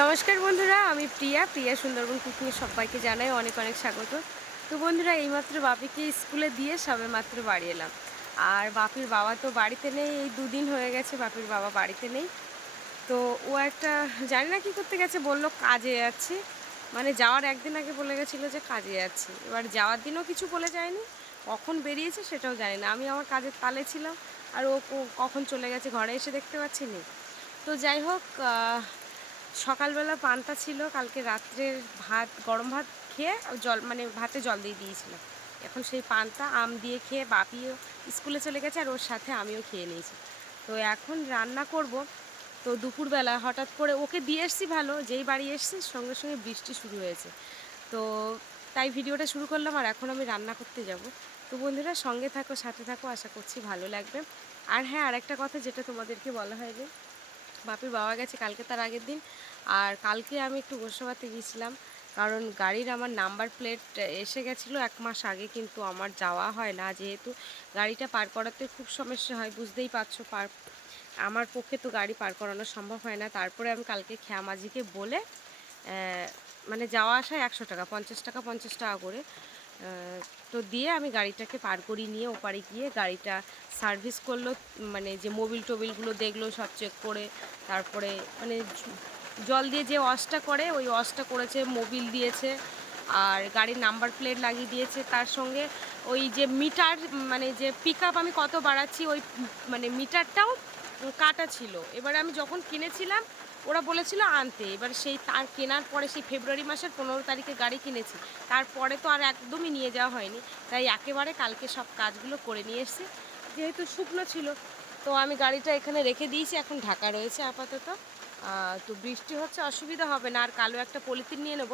নমস্কার বন্ধুরা, আমি প্রিয়া সুন্দরবন কুকিংয়ে সবাইকে জানাই অনেক অনেক স্বাগত। তো বন্ধুরা, এইমাত্র বাপিকে স্কুলে দিয়ে সবে মাত্র বাড়ি এলাম। আর বাপির বাবা তো বাড়িতে নেই, এই দুদিন হয়ে গেছে বাপির বাবা বাড়িতে নেই। তো ও একটা জানি না কী করতে গেছে, বললো কাজে যাচ্ছি, মানে যাওয়ার একদিন আগে বলে গেছিলো যে কাজে যাচ্ছি। এবার যাওয়ার দিনও কিছু বলে যায়নি, কখন বেরিয়েছে সেটাও জানি না। আমি আমার কাজের তালে ছিলাম, আর ও কখন চলে গেছে ঘরে এসে দেখতে পাচ্ছি না। তো যাই হোক, সকালবেলা পান্তা ছিল, কালকে রাত্রের ভাত, গরম ভাত খেয়ে জল, মানে ভাতে জল দিয়ে দিয়েছিলাম। এখন সেই পান্তা আম দিয়ে খেয়ে বাপিও স্কুলে চলে গেছে, আর ওর সাথে আমিও খেয়ে নিয়েছি। তো এখন রান্না করব। তো দুপুরবেলা হঠাৎ করে ওকে দিয়ে এসছি, ভালো যেই বাড়ি এসছি সঙ্গে সঙ্গে বৃষ্টি শুরু হয়েছে। তো তাই ভিডিওটা শুরু করলাম, আর এখন আমি রান্না করতে যাব। তো বন্ধুরা, সঙ্গে থাকো, সাথে থাকো, আশা করছি ভালো লাগবে। আর হ্যাঁ, আরেকটা কথা যেটা তোমাদেরকে বলা হয়নি, বাপির বাবা গেছে কালকে, তার আগের দিন। আর কালকে আমি একটু গোসাবাতে গিয়েছিলাম, কারণ গাড়ির আমার নাম্বার প্লেট এসে গেছিলো 1 মাস আগে, কিন্তু আমার যাওয়া হয় না, যেহেতু গাড়িটা পার করাতে খুব সমস্যা হয়, বুঝতেই পারছো। আমার পক্ষে তো গাড়ি পার করানো সম্ভব হয় না। তারপরে আমি কালকে খেয়ামাঝিকে বলে, মানে যাওয়া আসায় 100 টাকা, 50 টাকা 50 টাকা করে তো দিয়ে আমি গাড়িটাকে পার করিয়ে নিয়ে ওপারে গিয়ে গাড়িটা সার্ভিস করলো। মানে যে মোবিল টোবিলগুলো দেখলো, সব চেক করে, তারপরে মানে জল দিয়ে যে ওয়াশটা করে ওই ওয়াশটা করেছে, মোবিল দিয়েছে, আর গাড়ির নাম্বার প্লেট লাগিয়ে দিয়েছে। তার সঙ্গে ওই যে মিটার, মানে যে পিক আপ আমি কত বাড়াচ্ছি ওই মানে মিটারটাও কাটা ছিল। এবারে আমি যখন কিনেছিলাম ওরা বলেছিল আনতে, এবার সেই তার কেনার পরে সেই ফেব্রুয়ারি মাসের 15 তারিখে গাড়ি কিনেছি, তারপরে তো আর একদমই নিয়ে যাওয়া হয়নি। তাই একেবারে কালকে সব কাজগুলো করে নিয়ে এসেছি, যেহেতু শুকনো ছিল। তো আমি গাড়িটা এখানে রেখে দিয়েছি, এখন ঢাকা রয়েছে আপাতত। তো বৃষ্টি হচ্ছে, অসুবিধা হবে না। আর কালো একটা পলিথিন নিয়ে নেব।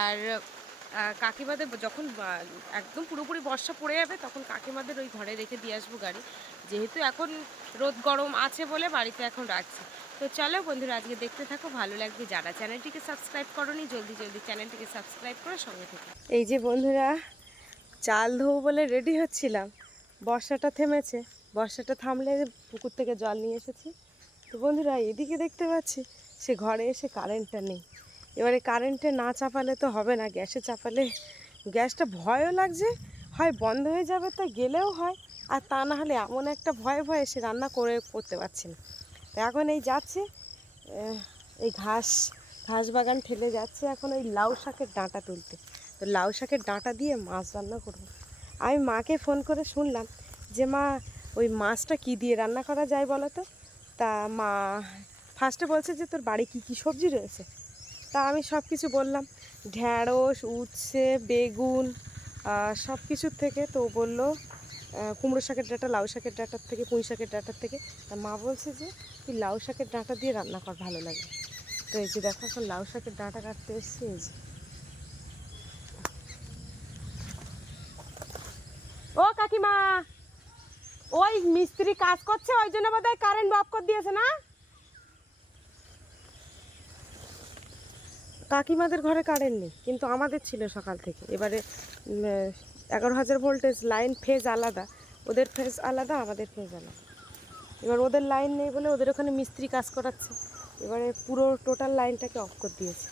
আর কাকিমাদের যখন একদম পুরোপুরি বর্ষা পড়ে যাবে তখন কাকিমাদের ওই ঘরে রেখে দিয়ে আসবো গাড়ি, যেহেতু এখন রোদ গরম আছে বলে বাড়িতে এখন রাখছি। তো চলো বন্ধুরা, আজকে দেখতে থাকো, ভালো লাগবে। যারা চ্যানেলটিকে সাবস্ক্রাইব করোনি, জলদি জলদি চ্যানেলটিকে সাবস্ক্রাইব করে সঙ্গে থেকে। এই যে বন্ধুরা, চাল ধোবো বলে রেডি হচ্ছিলাম, বর্ষাটা থেমেছে। বর্ষাটা থামলে পুকুর থেকে জল নিয়ে এসেছি। তো বন্ধুরা, এদিকে দেখতে পাচ্ছি সে ঘরে এসে কারেন্টটা নেই। এবারে কারেন্টে না চাপালে তো হবে না, গ্যাসে চাপালে গ্যাসটা ভয়ও লাগছে, হয় বন্ধ হয়ে যাবে তো গেলেও হয়, আর তা না হলে এমন একটা ভয়ে ভয়ে সে রান্না করতে পারছি না। তো এখন এই যাচ্ছে, এই ঘাস বাগান ঠেলে যাচ্ছে এখন ওই লাউ শাকের ডাঁটা তুলতে। তো লাউ শাকের ডাঁটা দিয়ে মাছ রান্না করব। আমি মাকে ফোন করে শুনলাম যে মা, ওই মাছটা কি দিয়ে রান্না করা যায় বলো তো। তা মা ফার্স্টে বলছে যে তোর বাড়ি কী কী সবজি রয়েছে। তা আমি সব কিছু বললাম, ঢ্যাঁড়স, উচ্ছে, বেগুন, সব কিছুর থেকে। তো বললো কুমড়ো শাকের ডাঁটা, লাউ শাকের ডাঁটার থেকে, পুঁই শাকের ডাঁটার থেকে। তা মা বলছে যে তুই লাউ শাকের ডাঁটা দিয়ে রান্না কর, ভালো লাগে। তো এই যে দেখো, এখন লাউ শাকের ডাঁটা কাটতে এসেছি। এই যে, ও কাকিমা, ওই মিস্ত্রি কাজ করছে, ওই জন্য বোধহয় কারেন্ট অফ করে দিয়েছে না। কাকিমাদের ঘরে কারেন্ট নেই, কিন্তু আমাদের ছিল সকাল থেকে। এবারে 11,000 ভোল্টেজ লাইন, ফেজ আলাদা, ওদের ফেজ আলাদা, আমাদের ফেজ আলাদা। এবার ওদের লাইন নেই বলে ওদের ওখানে মিস্ত্রি কাজ করাচ্ছে, এবারে পুরো টোটাল লাইনটাকে অফ করে দিয়েছে।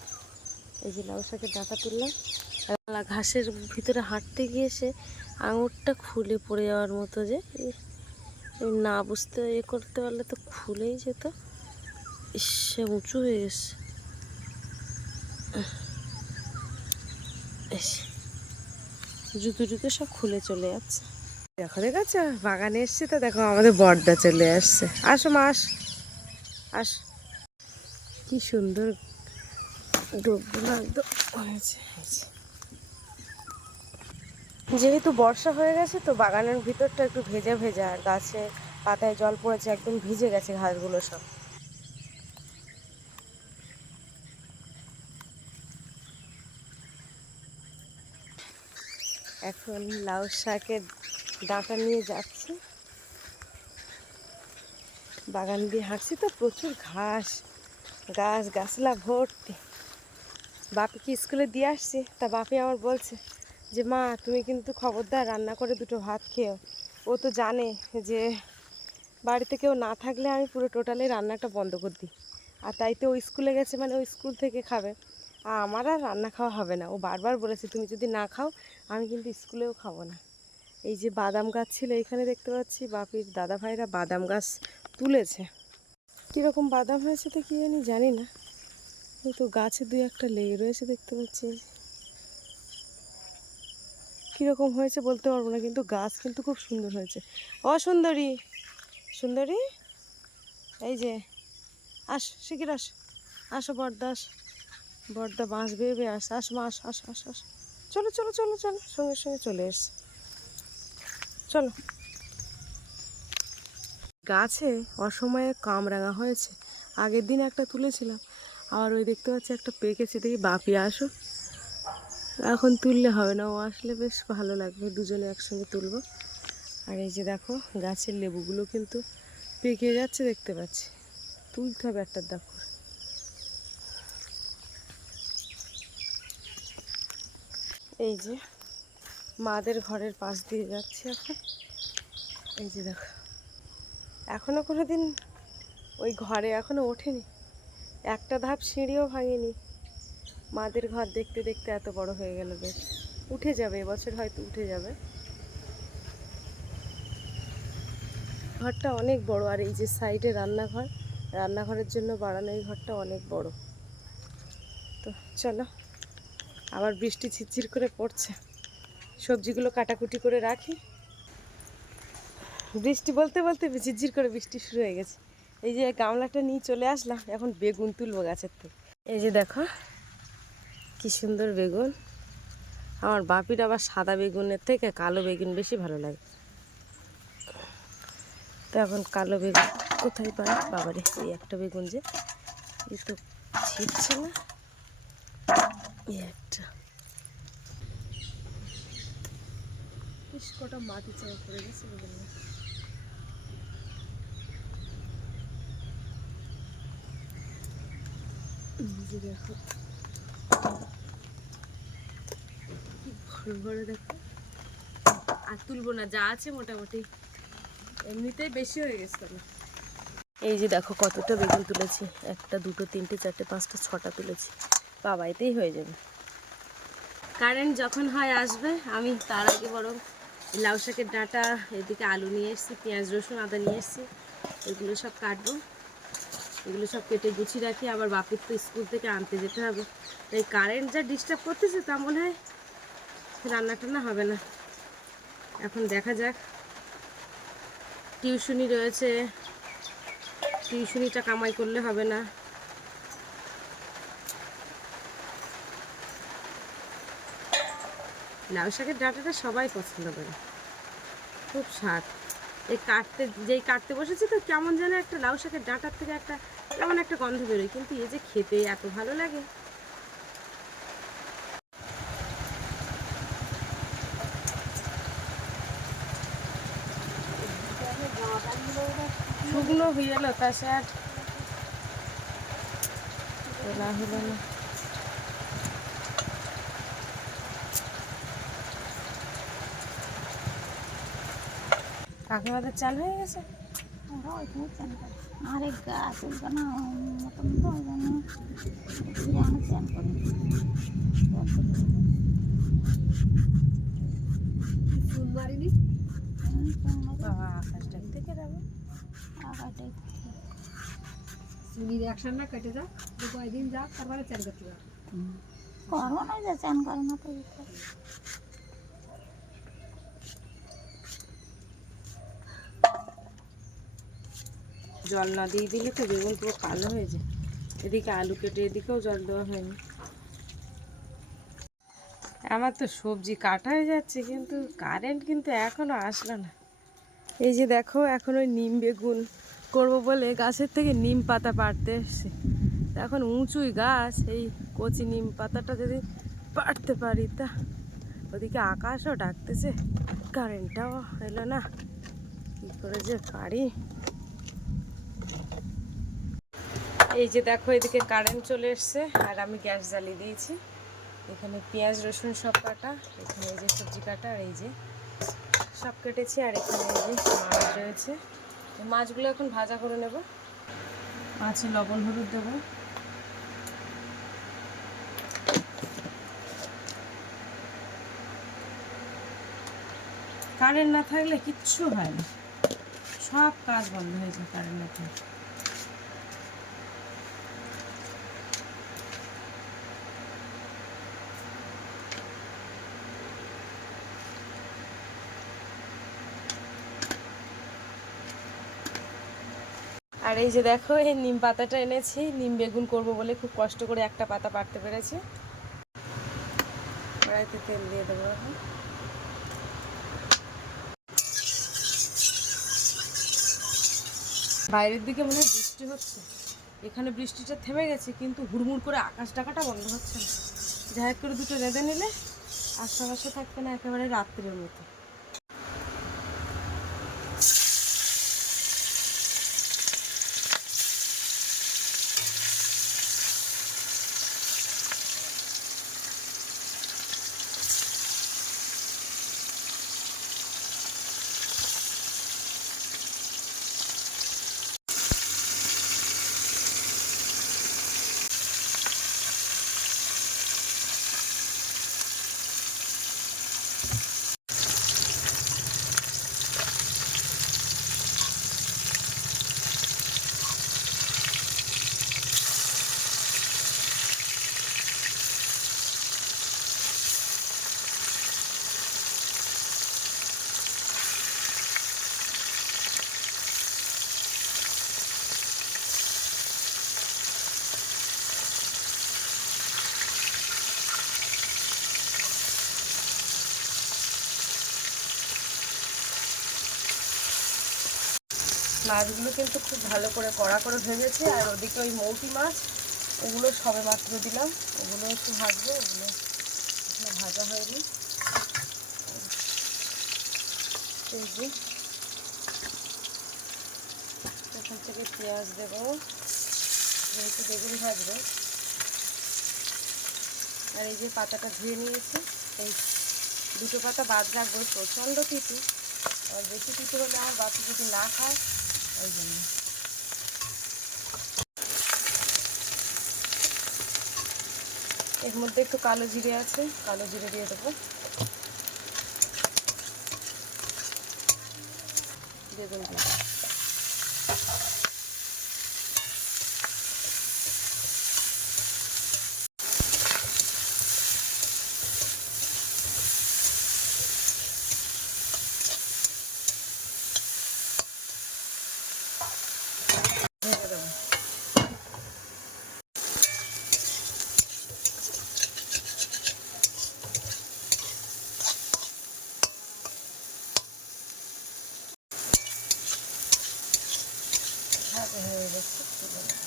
এই যে লাউ শাকের ডাঁটা তুললাম। আর ঘাসের ভিতরে হাঁটতে গিয়ে সে আঙুরটা খুলে পড়ে যাওয়ার মতো, যে না বুঝতে করতে পারলে তো খুলেই যেত। সে উঁচু হয়ে গেছে। জুতো জুতো সব খুলে চলে যাচ্ছে। দেখো দেখেছো, বাগানে এসছি তো দেখো আমাদের বড়দা চলে আসছে। আসো মা, আস। কি সুন্দর ডোবগুলো একদম হয়েছে। যেহেতু বর্ষা হয়ে গেছে তো বাগানের ভিতরটা একটু ভেজা ভেজা, আর গাছে পাতায় জল পড়েছে, একদম ভিজে গেছে ঘাসগুলো সব। এখন লাউ শাকের ডাঁটা নিয়ে যাচ্ছি, বাগান দিয়ে হাঁটছি তো প্রচুর ঘাস, গাছলা ভর্তি। বাপিকে স্কুলে দিয়ে আসছি, তা বাপি আমার বলছে যে মা তুমি কিন্তু খবরদার রান্না করে দুটো ভাত খেও। ও তো জানে যে বাড়িতে কেউ না থাকলে আমি পুরো টোটালি রান্নাটা বন্ধ করে দিই। আর তাই তো ও স্কুলে গেছে মানে ও স্কুল থেকে খাবে, আর আমার আর রান্না খাওয়া হবে না। ও বারবার বলেছে তুমি যদি না খাও আমি কিন্তু স্কুলেও খাবো না। এই যে বাদাম গাছ ছিল এখানে দেখতে পাচ্ছি, বাপির দাদা ভাইরা বাদাম গাছ তুলেছে। কীরকম বাদাম হয়েছে তো কী জানি না, কিন্তু গাছে দুই একটা লেগে রয়েছে দেখতে পাচ্ছি। কীরকম হয়েছে বলতে পারবো না, কিন্তু গাছ কিন্তু খুব সুন্দর হয়েছে। সুন্দরী, সুন্দরী, এই যে শিগগির আসো বর্দা, বর্দা বাঁশ বেয়ে আস মা, আস। চলো চলো চলো চলো, সঙ্গে সঙ্গে চলে এস, চলো। গাছে অসময়ে কামরাঙা হয়েছে, আগের দিন একটা তুলেছিলাম, আর ওই দেখতে পাচ্ছি একটা পেকেছে, দেখি বাপি আসো, এখন তুললে হবে না, ও আসলে বেশ ভালো লাগবে, দুজনে একসঙ্গে তুলবো। আর এই যে দেখো গাছের লেবুগুলো কিন্তু পেকে যাচ্ছে দেখতে পাচ্ছি, তুলতে হবে একটা দেখো। এই যে মাদের ঘরের পাশ দিয়ে যাচ্ছে এখন, এই যে দেখো এখনো কোনো দিন ওই ঘরে এখনো ওঠেনি, একটা ধাপ সিঁড়িও ভাঙেনি। মাদের ঘর দেখতে দেখতে এত বড় হয়ে গেল, বেশ উঠে যাবে এবছর, হয়তো উঠে যাবে। ঘরটা অনেক বড়, আর এই যে সাইডে রান্নাঘর, রান্নাঘরের জন্য বাড়ানো এই ঘরটা অনেক বড়। তো চলো, আবার বৃষ্টি ঝিরঝির করে পড়ছে, সবজিগুলো কাটাকুটি করে রাখি। বৃষ্টি বলতে বলতে ঝিরঝির করে বৃষ্টি শুরু হয়ে গেছে। এই যে গামলাটা নিয়ে চলে আসলাম, এখন বেগুন তুলবো গাছের থেকে। এই যে দেখো কি সুন্দর বেগুন, আমার বাপির আবার সাদা বেগুনের থেকে কালো বেগুন বেশি ভালো লাগে। তো এখন কালো বেগুন কোথায় পাই, বাবারে এই একটা বেগুন যে এই তো ছিটছে না, এই একটা বেশ কটা মাটি চাপা পড়ে গেছে বেগুন। দেখো কি ভরে ভরে, দেখো আর তুলবো না, যা আছে মোটামুটি, এমনিতেই বেশি হয়ে গেছে। এই যে দেখো কতটা বেগুন তুলেছি, একটা দুটো তিনটে চারটে পাঁচটা ছটা তুলেছি, বাবা এতেই হয়ে যাবে। কারেন্ট যখন হয় আসবে, আমি তার আগে বরং লাউ শাকের ডাঁটা, এদিকে আলু নিয়ে এসেছি, পেঁয়াজ রসুন আদা নিয়ে এসেছি, এগুলো সব কাটবো, এগুলো সব কেটে গুছিয়ে রাখি, আবার বাপির তো স্কুল থেকে আনতে যেতে হবে। তাই কারেন্ট যা ডিস্টার্ব করতেছে তা মনে হয় রান্না টান্না হবে না। এখন দেখা যাক, টিউশনি রয়েছে, টিউশনিটা কামাই করলে হবে না। লাউ শাকের ডাঁটাটা সবাই পছন্দ করে, খুব স্বাদ। এই কাটতে বসেছি তো কেমন যেন একটা লাউ শাকের ডাঁটার থেকে একটা কেমন একটা গন্ধ বেরোয়, কিন্তু এই যে খেতে এত ভালো লাগে। শুকনো হয়ে গেল, তা সে আর তোলা হলো না। কাকিমাদের চান হয়ে গেছে, ওরা ওইখানে চান করে, আরে গাছ না মতন তো ওই জন্য আমি চান করি। চুন মারিনি বাবা, আকাশটা থেকে যাবে, আগাটাই চুনির অ্যাকশন না কেটে যাক, কয়েকদিন যাক, তারপরে চান করতে যাক, করবো না যে চান করে না তো। জল না দিয়ে দিলে তো বেগুন পুরো কালো হয়ে যায়। এদিকে আলু কেটে এদিকেও জল দেওয়া হয়নি। আমার তো সবজি কাটা হয়ে যাচ্ছে, কিন্তু কারেন্ট কিন্তু এখনো আসলো না। এই যে দেখো এখন ওই নিম বেগুন করবো বলে গাছের থেকে নিম পাতা পাড়তে এসছি। এখন উঁচুই গাছ, এই কচি নিম পাতাটা যদি পাড়তে পারি, তা ওদিকে আকাশও ডাকতেছে, কারেন্টটাও এলো না, কী করে যে পারি। এই যে দেখো এদিকে কারেন্ট চলে এসছে, আর আমি গ্যাস জ্বালিয়ে দিয়েছি। এখানে পেঁয়াজ রসুন সব কাটা, এখানে এই যে সবজি কাটা, আর এই যে সব কেটেছি, আর এখানে এই যে মাছ রয়েছে, মাছগুলো এখন ভাজা করে নেব। মাছে লবণ হলুদ দেবো। কারেন্ট না থাকলে কিচ্ছু হয় না, সব কাজ বন্ধ হয়ে যায় কারেন্ট না থাকলে। আর এই যে দেখো, এই নিম পাতাটা এনেছি, নিম বেগুন করব বলে খুব কষ্ট করে একটা পাতা পাড়তে পেরেছি। কড়াইতে তেল দিয়ে দেবো এখন। বাইরের দিকে মনে হয় বৃষ্টি হচ্ছে, এখানে বৃষ্টিটা থেমে গেছে কিন্তু হুড়মুড় করে আকাশ ডাকাটা বন্ধ হচ্ছে না। যাই হোক করে দুটো রেঁধে নিলে আশেপাশে থাকবে না একেবারে রাত্রের মতো। মাছগুলো কিন্তু খুব ভালো করে কড়া করে ভেজেছে। আর ওদিকে ওই মৌটি মাছ, ওগুলো সবে মাত্র দিলাম, ওগুলো একটু ভাজবো, ওগুলো ভাজা হয়নি। এই যে এখান থেকে পেঁয়াজ দেবো, যেহেতু বেগুন ভাজবো। আর এই যে পাতাটা ধুয়ে নিয়েছি, এই দুটো পাতা বাদ রাখবো, প্রচণ্ড তিতু। আর বেশি তিতু হলে আমার বাচ্চা যদি না খায়, ওই জন্য। এর মধ্যে একটু কালো জিরে আছে, কালো জিরে দিয়ে দেবো। বেগুন দিয়ে ভেজে দেবো। ভাজা হয়ে গেছে, তুলে নেবো।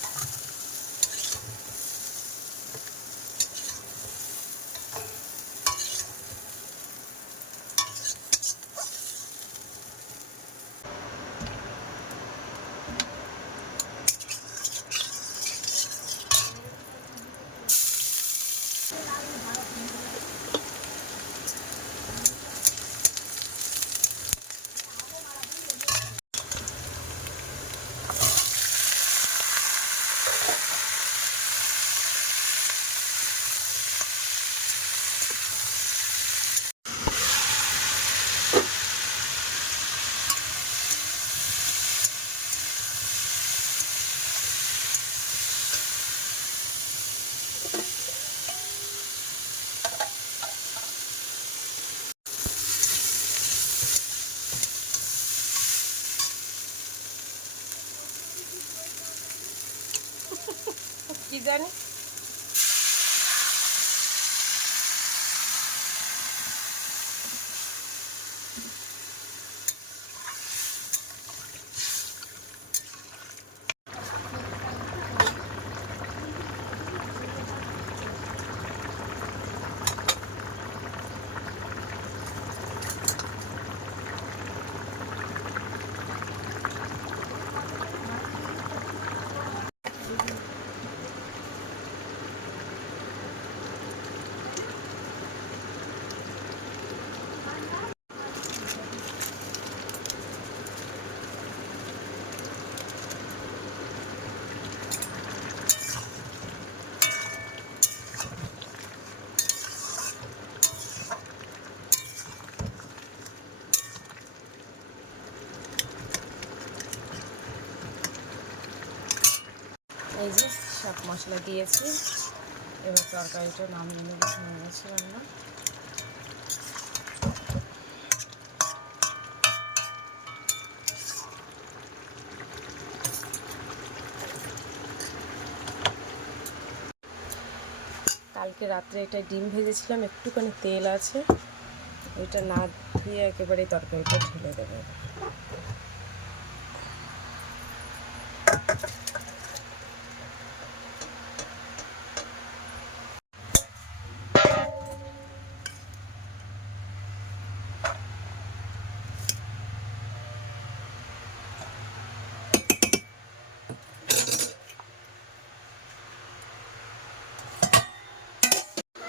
কি জানি, মশলা দিয়েছি। এবার তরকারিটা নামিয়ে নেব, হয়ে গেছে রান্না। কালকে রাত্রে এটা ডিম ভেজেছিলাম, একটুখানি তেল আছে, ওইটা না দিয়ে একেবারে তরকারিটা ঢেলে দেবো।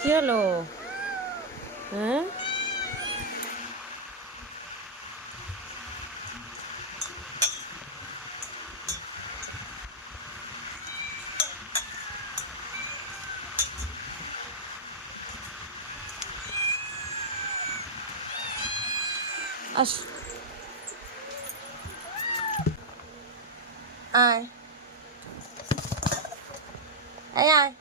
কি হলো? হ্যাঁ, আস, আয়, আয় আয়।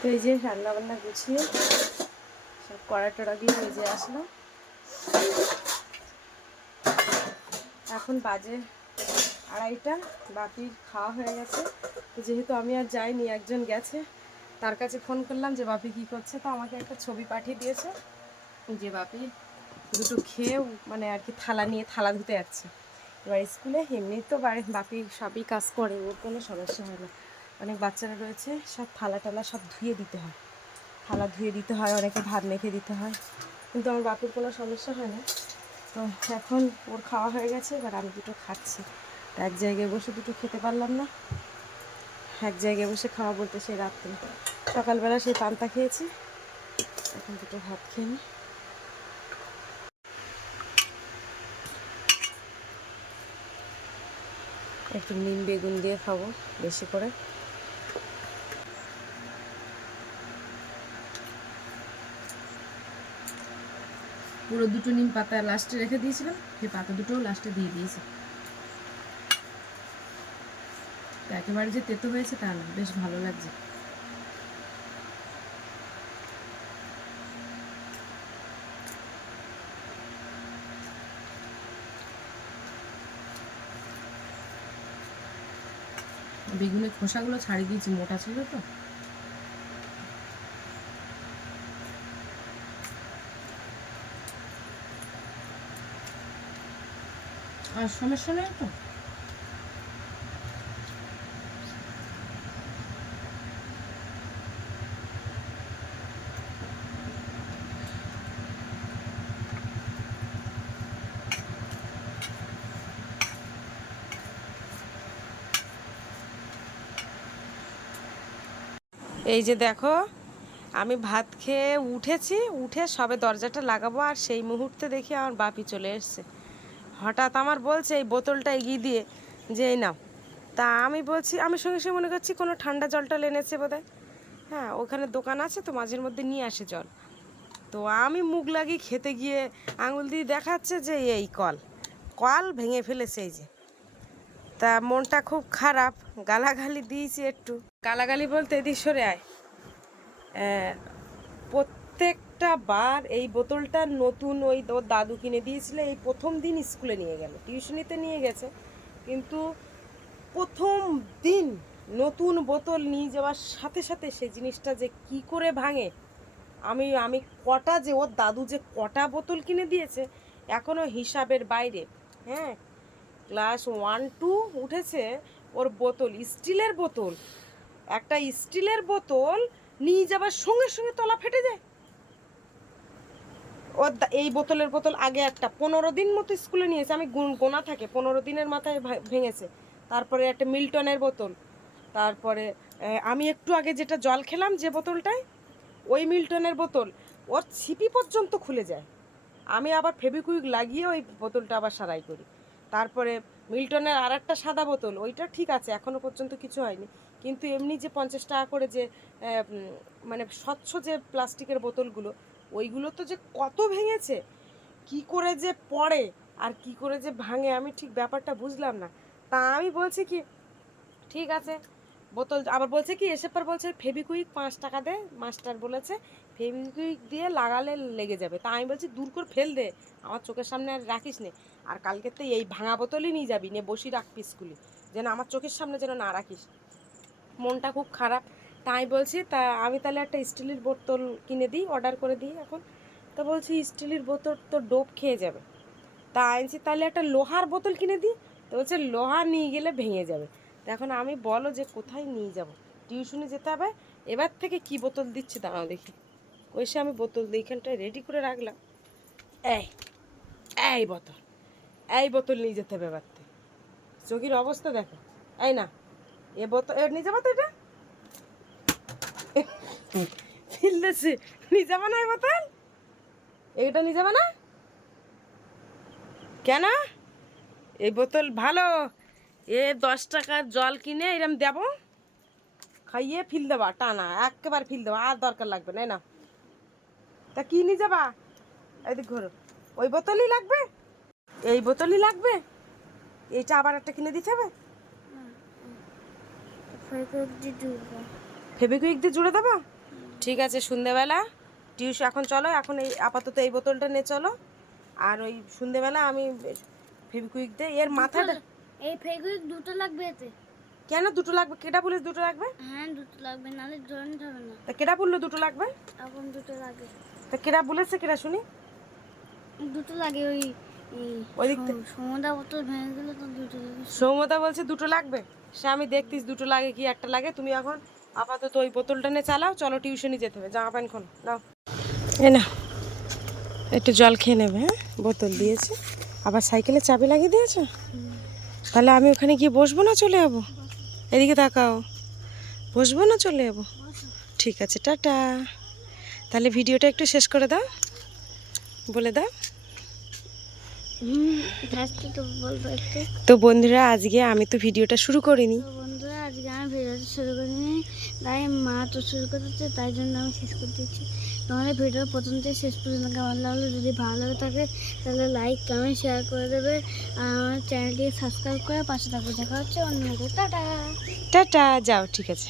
তো এই যে রান্নাবান্না গুছিয়ে সব কড়া টড়া দিয়ে ভেজে আসলাম। এখন বাজে 2:30, বাপির খাওয়া হয়ে গেছে। তো যেহেতু আমি আর যাইনি, একজন গেছে, তার কাছে ফোন করলাম যে বাপি কী করছে। তো আমাকে একটা ছবি পাঠিয়ে দিয়েছে যে বাপি দুটো খেয়েও মানে আর কি থালা নিয়ে থালা ধুতে যাচ্ছে। এবার স্কুলে এমনি তো বাপি সবই কাজ করে, ওর কোনো সমস্যা হয় না। অনেক বাচ্চারা রয়েছে, সব থালা টালা সব ধুয়ে দিতে হয়, থালা ধুয়ে দিতে হয়, অনেকে ভাত মেখে দিতে হয়, কিন্তু আমার বাপির কোনো সমস্যা হয় না। তো এখন ওর খাওয়া হয়ে গেছে, এবার আমি দুটো খাচ্ছি। এক জায়গায় বসে দুটো খেতে পারলাম না, এক জায়গায় বসে খাওয়া বলতে সেই রাত্রে, সকালবেলা সেই পান্তা খেয়েছি, এখন দুটো ভাত খেয়ে নিই। একটু নিম বেগুন দিয়ে খাবো বেশি করে। পুরো দুটো নিম পাতা লাস্টে রেখে দিয়েছিলাম, সেই পাতা দুটোও লাস্টে দিয়ে দিয়েছি। একেবারে যে তেতো হয়েছে তা না, বেশ ভালো লাগছে। বেগুনের খোসাগুলো ছাড়িয়ে দিয়েছি, মোটা ছিল তো। আর সমস্যা নেই তো। এই যে দেখো, আমি ভাত খেয়ে উঠেছি, উঠে সবে দরজাটা লাগাবো, আর সেই মুহূর্তে দেখি আমার বাপি চলে এসছে। হঠাৎ আমার বলছে এই বোতলটা এগিয়ে দিয়ে যে এই নাও। তা আমি বলছি, আমি সঙ্গে সঙ্গে মনে করছি কোনো ঠান্ডা জলটা এনেছে বোধহয়। হ্যাঁ, ওখানে দোকান আছে তো, মাঝের মধ্যে নিয়ে আসে জল। তো আমি মুখ লাগিয়ে খেতে গিয়ে আঙুল দিয়ে দেখাচ্ছে যে এই কল কল ভেঙে ফেলেছে। এই যে, তা মনটা খুব খারাপ, গালাগালি দিয়েছি একটু। গালাগালি বলতে এদিক সরে আয়। প্রত্যেকটা বার এই বোতলটা নতুন, ওর দাদু কিনে দিয়েছিল, এই প্রথম দিন স্কুলে নিয়ে গেল, টিউশনিতে নিয়ে গেছে, কিন্তু প্রথম দিন নতুন বোতল নিয়ে যাওয়ার সাথে সাথে সেই জিনিসটা যে কি করে ভাঙে। আমি আমি কটা যে ওর দাদু যে কটা বোতল কিনে দিয়েছে এখনও হিসাবের বাইরে। হ্যাঁ, ক্লাস 1-2 উঠেছে, ওর বোতল স্টিলের বোতল, একটা স্টিলের বোতল নিয়ে যাবার সঙ্গে সঙ্গে তলা ফেটে যায়। ওর এই বোতলের বোতল আগে একটা 15 দিন মতো স্কুলে নিয়েছে, আমি গোনা থাকে 15 দিনের মাথায় ভেঙেছে। তারপরে একটা মিল্টনের বোতল, তারপরে আমি একটু আগে যেটা জল খেলাম যে বোতলটায়, ওই মিল্টনের বোতল, ওর ছিপি পর্যন্ত খুলে যায়। আমি আবার ফেবিকুইক লাগিয়ে ওই বোতলটা আবার সারাই করি। তারপরে মিল্টনের আর একটা সাদা বোতল, ওইটা ঠিক আছে, এখনও পর্যন্ত কিছু হয়নি। কিন্তু এমনি যে 50 টাকা করে যে মানে স্বচ্ছ যে প্লাস্টিকের বোতলগুলো, ওইগুলো তো যে কত ভেঙেছে, কি করে যে পড়ে আর কি করে যে ভাঙে আমি ঠিক ব্যাপারটা বুঝলাম না। তা আমি বলছি কি ঠিক আছে বোতল, আবার বলছে কি এসে পর বলছে ফেবিকুইক 5 টাকা দে, মাস্টার বলেছে ফেবিকুইক দিয়ে লাগালে লেগে যাবে। তা আমি বলছি দূর করে ফেল দে, আমার চোখের সামনে আর রাখিস নে, আর কালকে তো এই ভাঙা বোতলই নিয়ে যাবি, নে বসি রাখবি স্কুলে, যেন আমার চোখের সামনে যেন না রাখিস। মনটা খুব খারাপ। তাই বলছি তা আমি তাহলে একটা স্টিলের বোতল কিনে দিই, অর্ডার করে দিই এখন। তো বলছি স্টিলের বোতল তো ডোব খেয়ে যাবে, তা আনছি তাহলে একটা লোহার বোতল কিনে দিই। তো বলছে লোহা নিয়ে গেলে ভেঙে যাবে। তো এখন আমি বলো যে কোথায় নিয়ে যাব, টিউশনে যেতে হবে। এবার থেকে কি বোতল দিচ্ছে দাঁড়াও দেখি, ওইসে আমি বোতল এইখানটায় রেডি করে রাখলাম। এই এই বোতল, এই বোতল নিয়ে যেতে হবে এবার থেকে। চোখের অবস্থা দেখো। এই না এ বোতল নিয়ে যাবো তো, এটা ফিলতেছি, নিয়ে যাবো না এই বোতল, এইটা নিয়ে যাবো না কেন? এই বোতল ভালো, 10 টাকার জল কিনে এরম দেবো, খাইয়ে ফিল দেবা টানা, একেবারে ফিল দেবা, আর দরকার লাগবে না। না তা কি নিয়ে যাবা, এদিক ঘোরো, ওই বোতলই লাগবে, এই বোতলই লাগবে, এইটা আবার একটা কিনে দিতে হবে। ফেবিকুইক দিয়ে জুড়ে দেবো, ঠিক আছে। সন্ধ্যেবেলা টিউশন এখন চলো, এখন এই আপাতত এই বোতলটা নিয়ে চলো, আর ওই সন্ধ্যেবেলা আমি ফেবিকুইক দিয়ে এর মাথাটা। এই ফেবিকুইক দুটো লাগবে এতে। কেন দুটো লাগবে, কেটা বলিস দুটো লাগবে? হ্যাঁ দুটো লাগবে, নাহলে জয়েন হবে না। তা কেটা বললো দুটো লাগবে? এখন দুটো লাগে। তা কেটা বলেছে, কেটা শুনি? দুটো লাগে, ওই ওই দিক থেকে সমুদা বোতল ভেঙে গেলে তো দুটো লাগে। সৌমতা বলছে দুটো লাগবে, সে আমি দেখতিস দুটো লাগে কি একটা লাগে। তুমি এখন আপাতত ওই বোতলটা নিয়ে চালাও, চলো টিউশনে যেতে হবে, জামা প্যান্ট খোলো নাও। এ না একটু জল খেয়ে নেবে, হ্যাঁ বোতল দিয়েছে, আবার সাইকেলে চাবি লাগিয়ে দিয়েছে। তাহলে আমি ওখানে গিয়ে বসবো না চলে যাবো? এদিকে তাকাও, বসবো না চলে যাবো? ঠিক আছে, টাটা। তাহলে ভিডিওটা একটু শেষ করে দাও, বলে দাও। তো বন্ধুরা আজকে আমি তো ভিডিওটা শুরু করিনি, বন্ধুরা আজকে আমি ভিডিওটা শুরু করিনি, তাই মা তো শুরু করতেছে, তাই জন্য আমি শেষ করে দিচ্ছি। তোমাদের ভিডিও প্রথম থেকে শেষ পর্যন্ত কেমন লাগলো, যদি ভালো লাগে থাকে তাহলে লাইক কমেন্ট শেয়ার করে দেবে, আর আমার চ্যানেলটি সাবস্ক্রাইব করে পাশে থাকবে। দেখা হচ্ছে অন্য ভিডিও, টাটা। টাটা, যাও, ঠিক আছে।